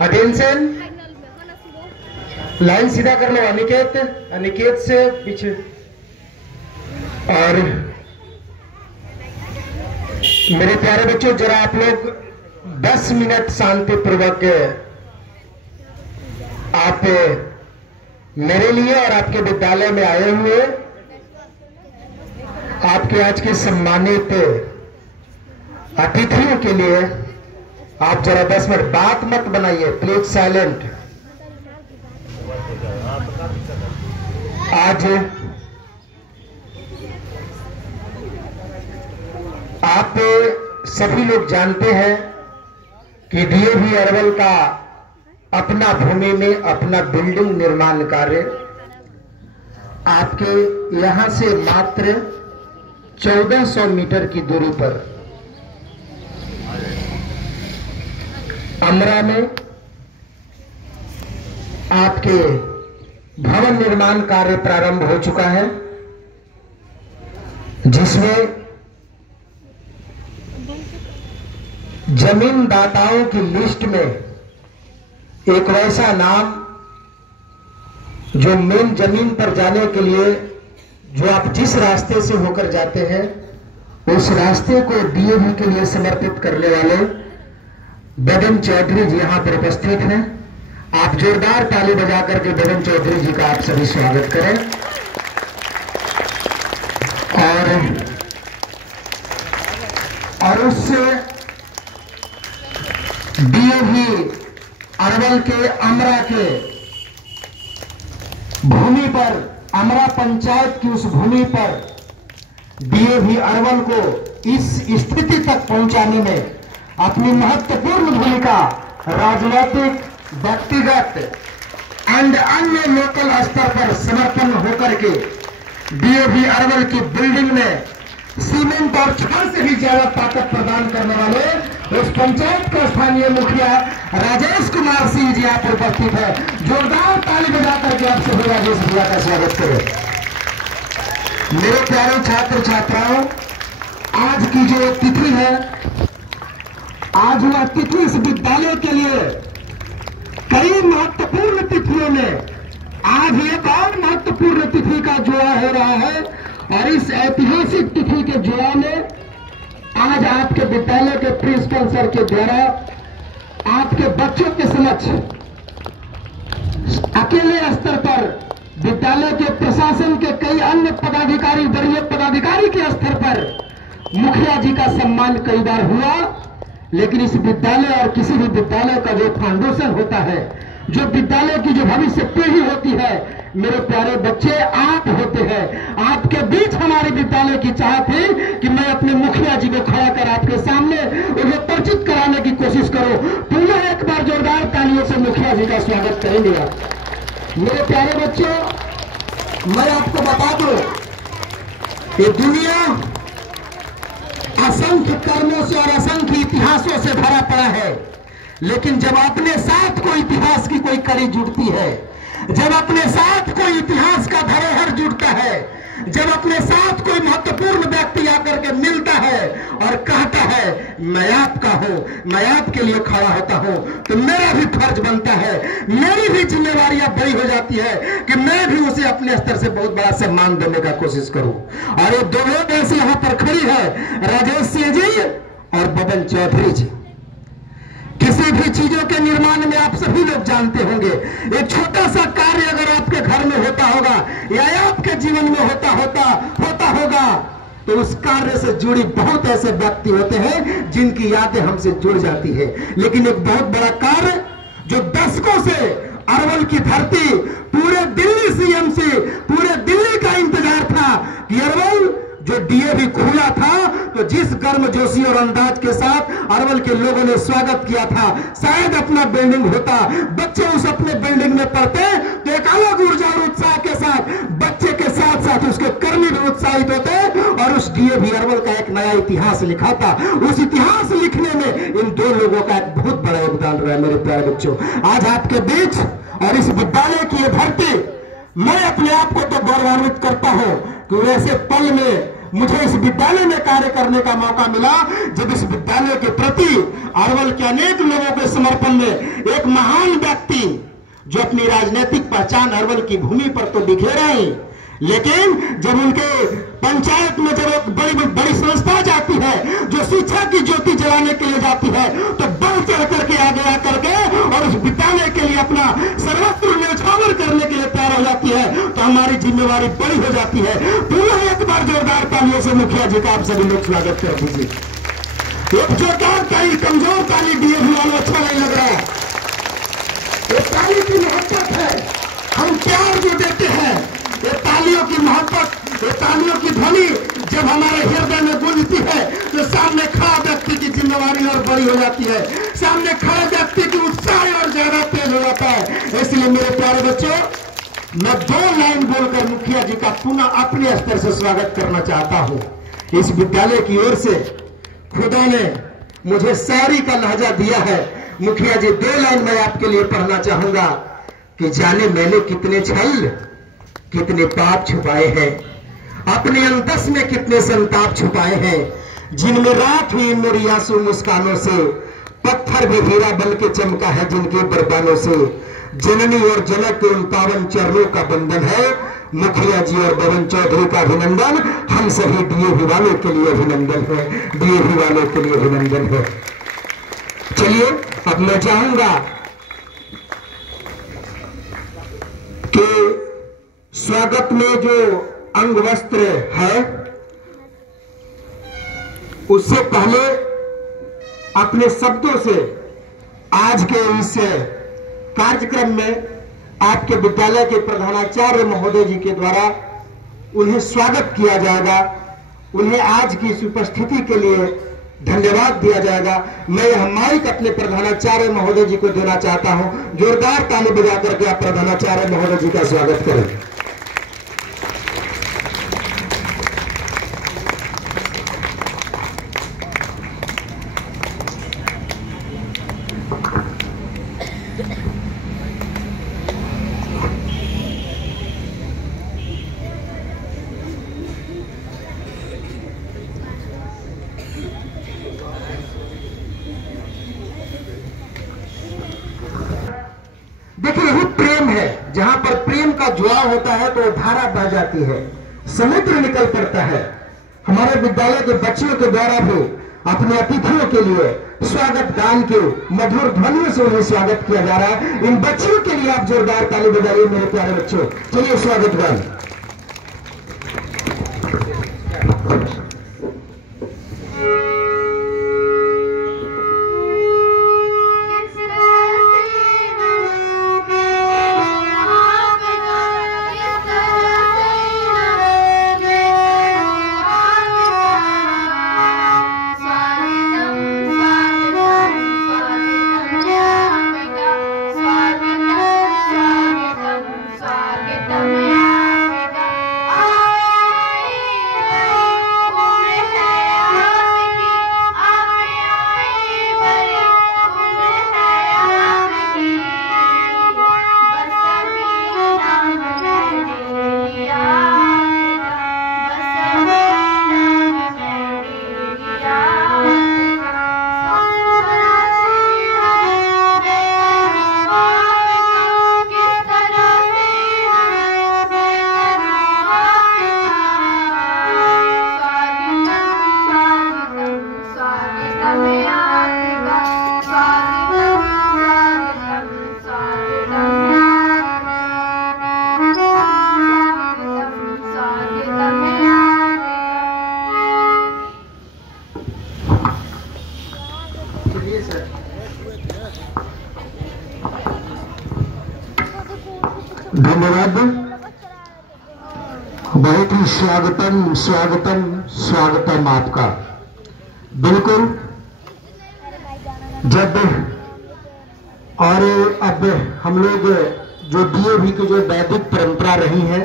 Attention, line सीधा कर लो। अनिकेत, अनिकेत से पीछे। और मेरे प्यारे बच्चों, जरा आप लोग 10 मिनट शांतिपूर्वक आप मेरे लिए और आपके विद्यालय में आए हुए आपके आज के सम्मानित अतिथियों के लिए आप जरा 10 मिनट बात मत बनाइए, प्लीज साइलेंट। आज आप सभी लोग जानते हैं कि डीएवी अरवल का अपना भूमि में अपना बिल्डिंग निर्माण कार्य आपके यहां से मात्र 1400 मीटर की दूरी पर अमरा में आपके भवन निर्माण कार्य प्रारंभ हो चुका है, जिसमें जमीन दाताओं की लिस्ट में एक वैसा नाम जो मेन जमीन पर जाने के लिए जो आप जिस रास्ते से होकर जाते हैं उस रास्ते को डीएवी के लिए समर्पित करने वाले बदन चौधरी जी यहां पर उपस्थित हैं। आप जोरदार ताली बजा करके बदन चौधरी जी का आप सभी स्वागत करें। और उस डीएवी अरवल के अमरा के भूमि पर, अमरा पंचायत की उस भूमि पर डीएवी अरवल को इस स्थिति तक पहुंचाने में अपनी महत्वपूर्ण भूमिका राजनीतिक, व्यक्तिगत एंड अन्य लोकल स्तर पर समर्पण होकर के डीएवी अरवल की बिल्डिंग में सीमेंट और छड़ से भी ज्यादा ताकत प्रदान करने वाले उस पंचायत के स्थानीय मुखिया राजेश कुमार सिंह जी आप उपस्थित है। जोरदार ताली बजा करके आप सभी राजेश भैया का स्वागत करें। मेरे प्यारे छात्र छात्राओं, आज की जो तिथि है, आज वह तिथि इस विद्यालय के लिए कई महत्वपूर्ण तिथियों में आज एक और महत्वपूर्ण तिथि का जुड़ा हो रहा है। और इस ऐतिहासिक तिथि के जुड़ा में आज आपके विद्यालय के प्रिंसिपल सर के द्वारा आपके बच्चों के समक्ष अकेले स्तर पर विद्यालय के प्रशासन के कई अन्य पदाधिकारी, वरीय पदाधिकारी के स्तर पर मुखिया जी का सम्मान कई बार हुआ, लेकिन इस विद्यालय और किसी भी विद्यालय का जो फाउंडेशन होता है, जो विद्यालय की जो भविष्य पीढ़ी होती है, मेरे प्यारे बच्चे आप होते हैं। आपके बीच हमारे विद्यालय की चाह थी कि मैं अपने मुखिया जी को खड़ा कर आपके सामने उन्हें परिचित कराने की कोशिश करूं। पुनः एक बार जोरदार तालियों से मुखिया जी का स्वागत करेंगे। मेरे प्यारे बच्चों, मैं आपको बता दूं कि दुनिया असंख्य कर्मों से और असंख्य इतिहासों से भरा पड़ा है, लेकिन जब अपने साथ कोई इतिहास की कोई कड़ी जुड़ती है, जब अपने साथ कोई इतिहास का धरोहर जुड़ता है, जब अपने साथ कोई महत्वपूर्ण व्यक्ति आकर के मिलता है और कहता है मैं आपका हूं, मैं आपके लिए खड़ा होता हूं, तो मेरा भी फर्ज बनता है, मेरी भी जिम्मेवारियां बड़ी हो जाती है कि मैं भी उसे अपने स्तर से बहुत बड़ा सम्मान देने का कोशिश करूं। और ये दो लोग ऐसे यहां पर खड़ी है, राजेश सिंह जी और बदन चौधरी जी। किसी भी चीजों के निर्माण में आप सभी लोग जानते होंगे, एक छोटा सा कार्य अगर आपके घर में होता होगा या आपके जीवन में होता होगा, तो उस कार्य से जुड़ी बहुत ऐसे व्यक्ति होते हैं जिनकी यादें हमसे जुड़ जाती है। लेकिन एक बहुत बड़ा कार्य जो दशकों से अरवल की धरती, पूरे दिल्ली सीएम से पूरे दिल्ली का इंतजार था कि अरवल जो डीएवी खुला था, तो जिस गर्मजोशी और अंदाज के साथ अरवल के लोगों ने स्वागत किया था, शायद अपना बिल्डिंग होता, बच्चे उस अपने बिल्डिंग में पढ़ते तो एक अलग ऊर्जा और उत्साह के साथ बच्चे के साथ साथ उसके कर्मी भी उत्साहित होते और उस डीएवी अरवल का एक नया इतिहास लिखाता। उस इतिहास लिखने में इन दो लोगों का एक बहुत बड़ा योगदान रहा है। मेरे प्यारे बच्चों, आज आपके बीच और इस विद्यालय की ये धरती, मैं अपने आप को तो गौरवान्वित करता हूं कि वैसे पल में मुझे इस विद्यालय में कार्य करने का मौका मिला, जब इस विद्यालय के प्रति अरवल के अनेक लोगों के समर्पण में एक महान व्यक्ति जो अपनी राजनीतिक पहचान अरवल की भूमि पर तो बिखेरा ही, लेकिन जब उनके पंचायत में जब एक बड़ी संस्था जाती है जो शिक्षा की ज्योति जलाने के लिए जाती है, तो बढ़ चढ़ करके आगे आकर के और उस विद्यालय के लिए अपना सर्वस्व न्यौछावर करने के लिए तैयार हो जाती है, तो हमारी जिम्मेवारी बड़ी हो जाती है। पुनः एक बार जोरदार तालियों से मुखिया जी का आप सभी लोग स्वागत कर दीजिए। एक जोरदार ताली, कमजोर ताली दिए हुआ अच्छा नहीं लग रहा है। ये ताली की मोहब्बत है, हम प्यार जो देते हैं, ये तालियों की मोहब्बत, ये तालियों की ध्वनि जब हमारे हृदय में गूंजती है, तो सामने खड़ा व्यक्ति की जिम्मेवारी और बड़ी हो जाती है, सामने खड़े व्यक्ति की उत्साह और ज्यादा तेज हो जाता है। इसलिए मेरे प्यारे बच्चों, मैं 2 लाइन बोलकर मुखिया जी का पुनः अपने स्तर से स्वागत करना चाहता हूं। इस विद्यालय की ओर से खुदा ने मुझे शायरी का लहजा दिया है। मुखिया जी 2 लाइन मैं आपके लिए पढ़ना चाहूंगा कि जाने मैंने कितने छल, कितने पाप छुपाए हैं, अपने अंतस में कितने संताप छुपाए हैं, जिनमें रात हुई मेरी आंसू मुस्कानों से, पत्थर भी हीरा बन के चमका है जिनके बरबानों से, जननी और जनक के उन पावन चरणों का बंधन है। मुखिया जी और बवन चौधरी का अभिनंदन, हम सभी डीएवी वालों के लिए अभिनंदन है, डीएवी वालों के लिए अभिनंदन है। चलिए अब मैं चाहूंगा कि स्वागत में जो अंग वस्त्र है, उससे पहले अपने शब्दों से आज के इस कार्यक्रम में आपके विद्यालय के प्रधानाचार्य महोदय जी के द्वारा उन्हें स्वागत किया जाएगा। उन्हें आज की इस उपस्थिति के लिए धन्यवाद दिया जाएगा। मैं यह माइक अपने प्रधानाचार्य महोदय जी को देना चाहता हूं। जोरदार ताली बजा करके आप प्रधानाचार्य महोदय जी का स्वागत करें। देखिए, यही प्रेम है। जहां पर प्रेम का जुड़ाव होता है तो धारा बह जाती है, समुद्र निकल पड़ता है। हमारे विद्यालय के बच्चों के द्वारा भी अपने अतिथियों के लिए स्वागत गान के मधुर ध्वनियों से उन्हें स्वागत किया जा रहा है। इन बच्चों के लिए आप जोरदार ताली बजाइए मेरे प्यारे बच्चों। चलिए स्वागत गान। धन्यवाद। बहुत ही स्वागतम स्वागतम स्वागतम आपका। बिल्कुल, जब और अब हम लोग जो डीएवी की जो वैदिक परंपरा रही है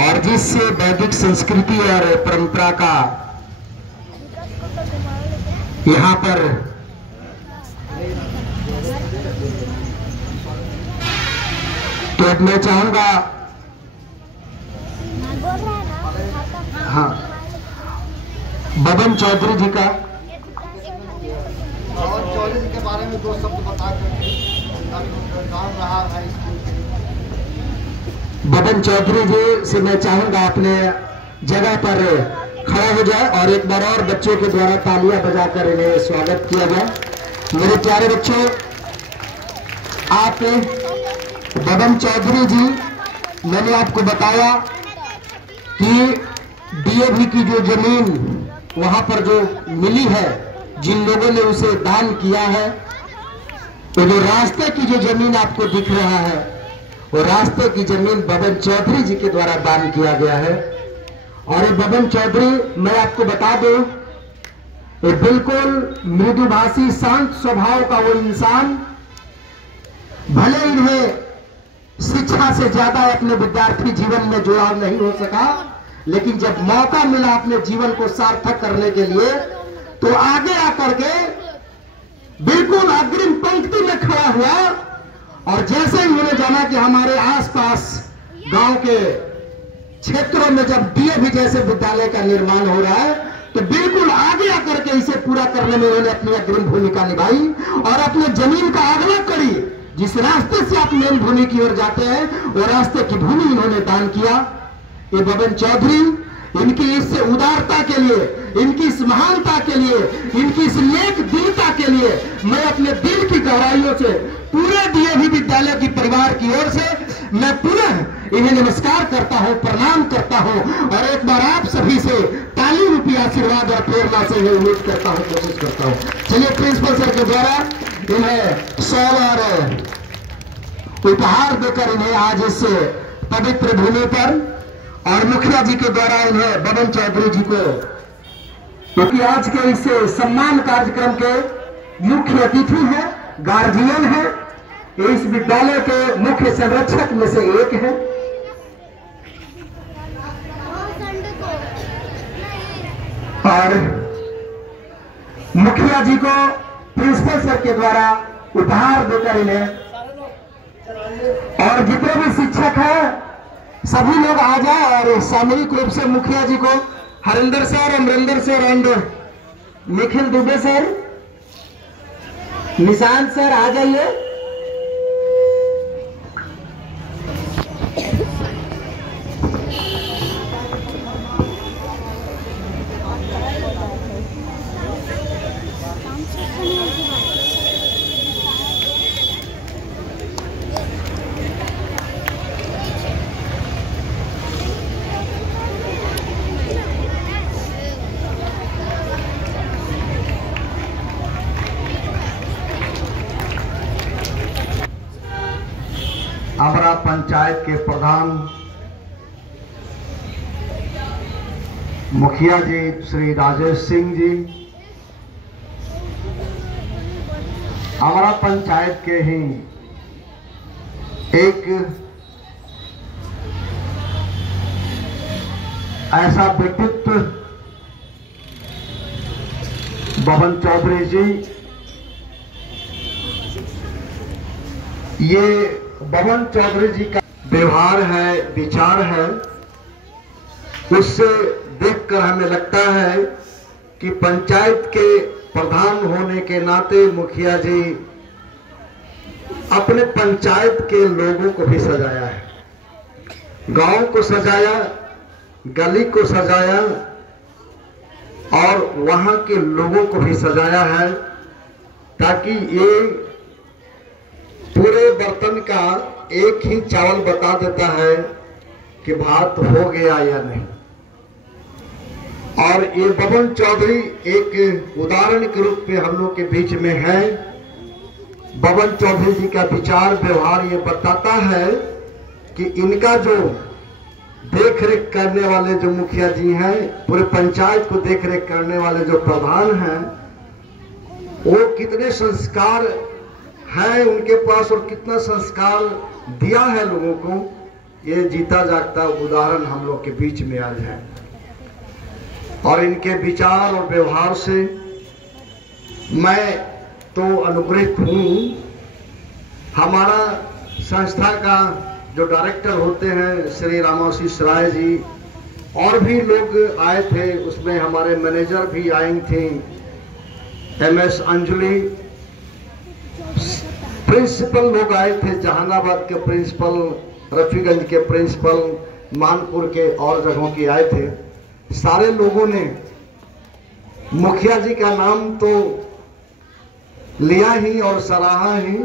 और जिससे वैदिक संस्कृति और परंपरा का यहाँ पर तो मैं चाहूंगा हाँ, बबन चौधरी जी का चौधरी के बारे में दो शब्द बता करके नाम रहा है। बबन चौधरी जी से मैं चाहूंगा अपने जगह पर खड़ा हो जाए और एक बार और बच्चों के द्वारा तालियां बजाकर इन्हें स्वागत किया जाए। मेरे प्यारे बच्चों, आप बबन चौधरी जी, मैंने आपको बताया कि डीएवी की जो जमीन वहां पर जो मिली है, जिन लोगों ने उसे दान किया है, तो जो रास्ते की जो जमीन आपको दिख रहा है, वो रास्ते की जमीन बबन चौधरी जी के द्वारा दान किया गया है। और ये बबन चौधरी, मैं आपको बता दूं, ये बिल्कुल मृदुभाषी शांत स्वभाव का वो इंसान, भले इन्हें शिक्षा से ज्यादा अपने विद्यार्थी जीवन में जुड़ाव नहीं हो सका, लेकिन जब मौका मिला अपने जीवन को सार्थक करने के लिए, तो आगे आकर के बिल्कुल अग्रिम पंक्ति में खड़ा हुआ। और जैसे ही उन्होंने जाना कि हमारे आसपास गांव के क्षेत्रों में जब डीएवी जैसे विद्यालय का निर्माण हो रहा है, तो बिल्कुल आगे आकर के इसे पूरा करने में उन्होंने अपनी अग्रिम भूमिका निभाई और अपने जमीन का अगला कड़ी, जिस रास्ते से आप मेन भूमि की ओर जाते हैं, वो रास्ते की भूमि इन्होंने दान किया। ये बबन चौधरी, इनकी इस उदारता के लिए, इनकी इस महानता के लिए, इनकी इस नेक दिलता के लिए मैं अपने दिल की गहराइयों से पूरे डीएवी विद्यालय की परिवार की ओर से मैं पुनः इन्हें नमस्कार करता हूं, प्रणाम करता हूं और एक बार आप सभी से ताली रूपी आशीर्वाद और प्रेरणा से ये उम्मीद करता हूं, कोशिश करता हूं। चलिए प्रिंसिपल सर के द्वारा इन्हें शॉल और उपहार देकर इन्हें आज इस पवित्र भूमि पर, और मुखिया जी के द्वारा इन्हें बबन चौधरी जी को, क्योंकि आज के इस सम्मान कार्यक्रम के मुख्य अतिथि है, गार्जियन है, इस विद्यालय के मुख्य संरक्षक में से एक है। और मुखिया जी को प्रिंसिपल सर के द्वारा उपहार देकर इन्हें, और जितने भी शिक्षक हैं सभी लोग आ जाए और सामूहिक रूप से मुखिया जी को, Harinder sir, Amarinder sir and Nikhil Dubey sir, Nishant sir आ जाइए। हमारा पंचायत के प्रधान मुखिया जी श्री राजेश सिंह जी, हमारा पंचायत के ही एक ऐसा व्यक्तित्व बबन चौधरी जी, ये बबन चौधरी जी का व्यवहार है, विचार है, उससे देखकर हमें लगता है कि पंचायत के प्रधान होने के नाते मुखिया जी अपने पंचायत के लोगों को भी सजाया है, गांव को सजाया, गली को सजाया और वहां के लोगों को भी सजाया है, ताकि ये पूरे बर्तन का एक ही चावल बता देता है कि भात हो गया या नहीं। और ये बबन चौधरी एक उदाहरण के रूप में हम लोग के बीच में है। बबन चौधरी जी का विचार व्यवहार ये बताता है कि इनका जो देख रेख करने वाले जो मुखिया जी हैं, पूरे पंचायत को देख रेख करने वाले जो प्रधान हैं, वो कितने संस्कार है उनके पास और कितना संस्कार दिया है लोगों को, ये जीता जागता उदाहरण हम लोग के बीच में आज है। और इनके विचार और व्यवहार से मैं तो अनुग्रहित हूँ। हमारा संस्था का जो डायरेक्टर होते हैं श्री रामाशीष राय जी, और भी लोग आए थे, उसमें हमारे मैनेजर भी आई थी, MS अंजलि, प्रिंसिपल लोग आए थे, जहानाबाद के प्रिंसिपल, रफीगंज के प्रिंसिपल, मानपुर के और जगहों के आए थे। सारे लोगों ने मुखिया जी का नाम तो लिया ही और सराहा ही।